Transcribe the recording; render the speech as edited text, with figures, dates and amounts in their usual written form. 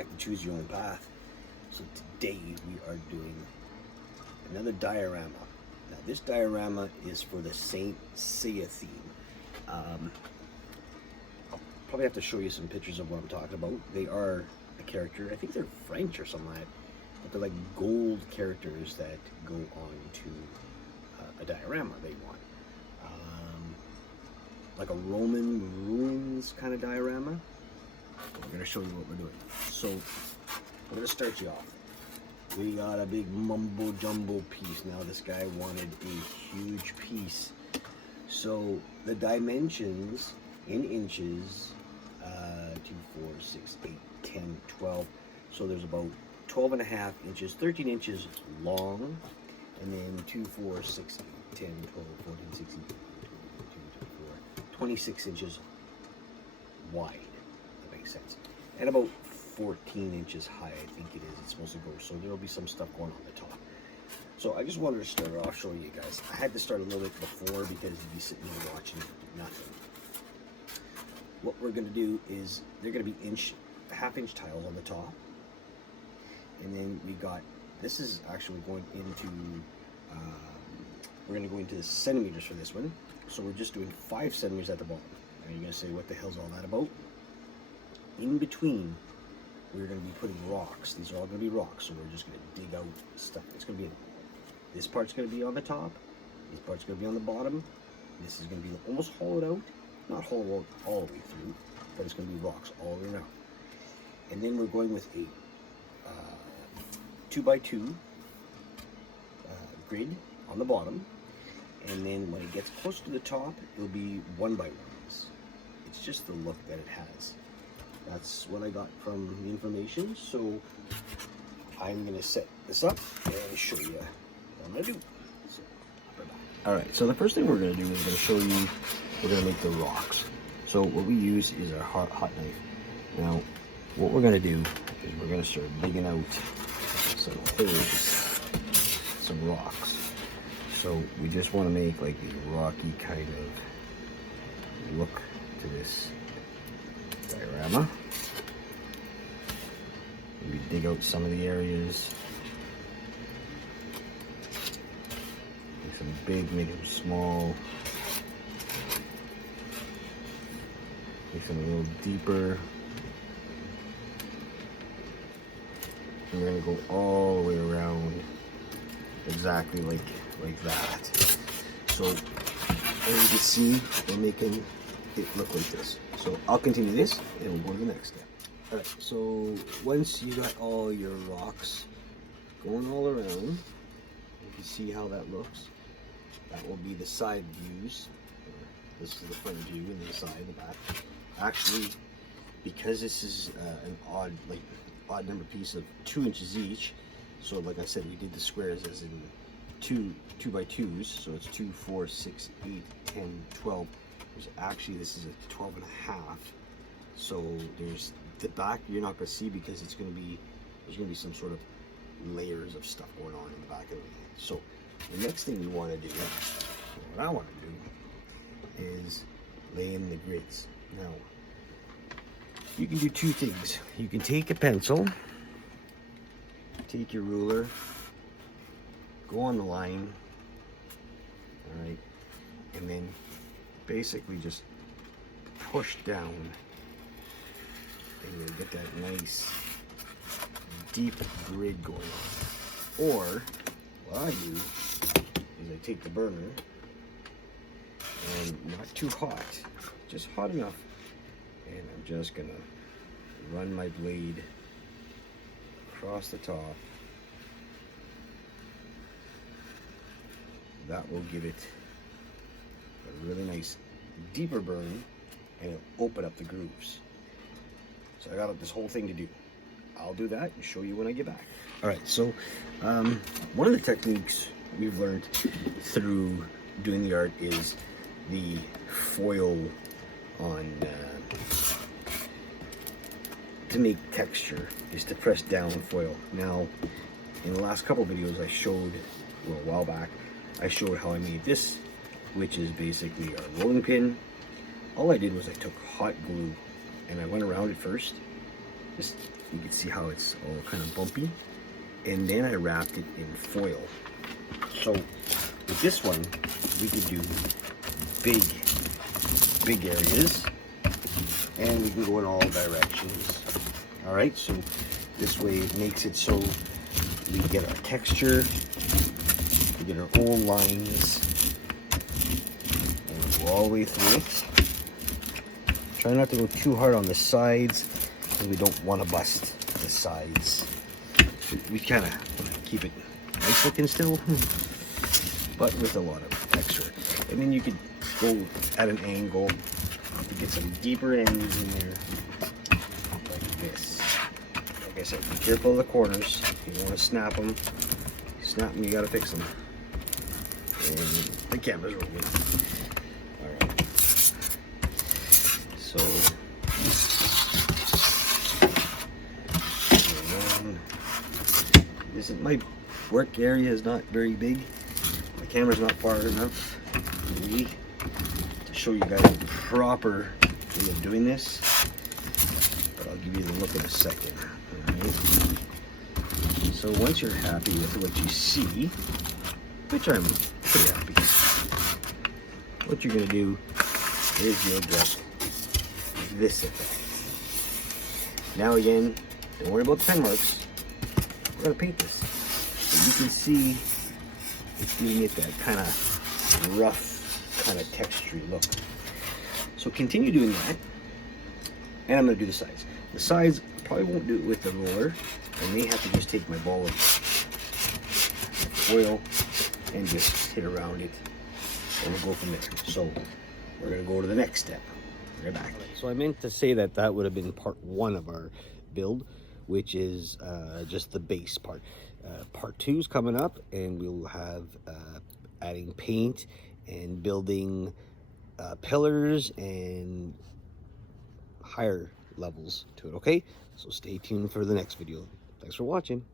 back to Choose Your Own Path. So today we are doing another diorama. Now this diorama is for the Saint Seiya theme. I'll probably have to show you some pictures of what I'm talking about. They are a character, I think they're French or something like that, but they're like gold characters that go on to a diorama they want. Like a Roman ruins kind of diorama. I'm going to show you what we're doing. So we're going to start you off. We got a big mumbo jumbo piece. Now this guy wanted a huge piece. So the dimensions in inches, 2, 4, 6, 8, 10, 12. So there's about 12 and a half inches, 13 inches long, and then 2, 4, 6, 8, 10, 12, 14, 16, 26 inches wide. That makes sense. And about 14 inches high, I think it is. It's supposed to go. So there'll be some stuff going on the top. So I just wanted to start off showing you guys. I had to start a little bit before because you'd be sitting here watching nothing. What we're going to do is they're going to be half-inch tiles on the top. And then we got, this is actually going into, we're going to go into the centimeters for this one. So we're just doing 5 centimeters at the bottom. Now you're going to say, what the hell's all that about? In between, we're going to be putting rocks. These are all going to be rocks. So we're just going to dig out stuff. It's going to be, this part's going to be on the top. This part's going to be on the bottom. This is going to be almost hollowed out. Not hollowed out all the way through, but it's going to be rocks all the way around. And then we're going with a 2x2 grid on the bottom. And then when it gets close to the top, it'll be 1x1s. It's just the look that it has. That's what I got from the information. So I'm going to set this up and show you what I'm going to do. So, alright, so the first thing we're going to do is we're going to show you, we're going to make the rocks. So what we use is our hot knife. Now, what we're going to do is we're going to start digging out some holes, some rocks. So we just want to make like a rocky kind of look to this diorama. Maybe dig out some of the areas. Make some big, make them small. Make them a little deeper. And we're going to go all the way around exactly like that. So as you can see, we're making it look like this. So I'll continue this and we'll go to the next step. Alright, so once you got all your rocks going all around, you can see how that looks. That will be the side views. This is the front view and the side, the back. Actually, because this is an odd number piece of 2 inches each, so like I said, we did the squares as in 2x2s, so it's 2, 4, 6, 8, 10, 12. There's actually, this is a 12 and a half. So there's the back you're not going to see because it's going to be, there's going to be some sort of layers of stuff going on in the back of it. So the next thing you want to do, what I want to do, is lay in the grids. Now, you can do 2 things. You can take a pencil, take your ruler, go on the line, all right, and then basically just push down and you'll get that nice deep grid going on. Or what I do is I take the burner and not too hot, just hot enough, and I'm just gonna run my blade across the top. That will give it a really nice deeper burn and it'll open up the grooves. So I got this whole thing to do. I'll do that and show you when I get back. Alright, so one of the techniques we've learned through doing the art is the foil on to make texture is to press down foil. Now in the last couple videos I showed, well, a while back, I showed how I made this, which is basically a rolling pin. All I did was I took hot glue and I went around it first, just You can see how it's all kind of bumpy. And then I wrapped it in foil. So with this one, we could do big areas, and we can go in all directions. All right, so this way it makes it so we get our texture, we get our own lines, and we go all the way through it. Try not to go too hard on the sides, because we don't want to bust the sides. We kind of keep it nice looking still, but with a lot of texture. And then you could go at an angle to get some deeper ends in there, like this. Like I said, be careful of the corners. You don't want to snap them. You snap them, you gotta fix them. And the camera's rolling. Alright. So, my work area is not very big. My camera's not far enough for me to show you guys the proper way of doing this. But I'll give you the look in a second. Alright. So once you're happy with what you see, which I'm pretty happy, what you're going to do is you'll get this effect. Now again, don't worry about the pen marks. We're going to paint this. So you can see it's giving it that kind of rough, kind of textury look. So continue doing that. And I'm going to do the sides. The sides, I probably won't do it with the roller. I may have to just take my ball of foil and just hit around it. And we'll go from there. So we're going to go to the next step. Right back. So I meant to say that that would have been part one of our build, which is just the base part. Part two is coming up, and we'll have adding paint and building pillars and higher levels to it, okay? So stay tuned for the next video. Thanks for watching.